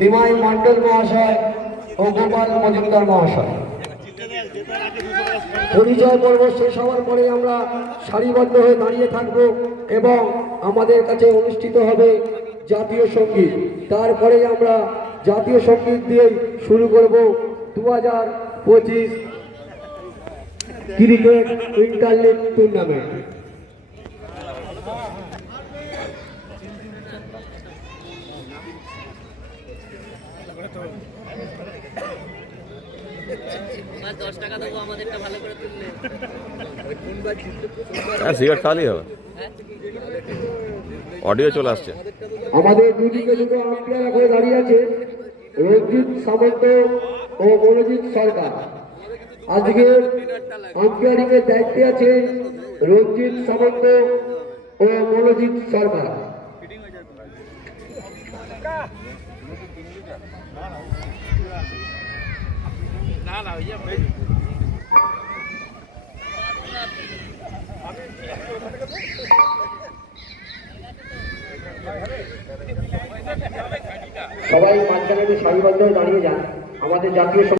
নিমাই মন্ডল মহাশয় ও গোপাল মজুমদার মহাশয়। পরিচয় পর্ব শেষ হওয়ার পরে আমরা সারিবদ্ধ হয়ে দাঁড়িয়ে থাকব এবং আমাদের কাছে অনুষ্ঠিত হবে জাতীয় সঙ্গীত। তারপরে আমরা জাতীয় সঙ্গীত দিয়ে শুরু করব 2025 cricket inter league tournament. Cigarette খালি হবে, অডিও চলে আসছে। আমাদের দুদিকে দুটো আম্পায়ার করে দাঁড়িয়ে আছে রঞ্জিত সামন্ত ও মনোজিৎ সরকার। আজকে আম্পায়ারিং এর দায়িত্বে আছে রঞ্জিত সামন্ত ও মনোজিৎ সরকার। সবাই মাঝখানে সারিবদ্ধ হয়ে দাঁড়িয়ে যান। আমাদের জাতীয়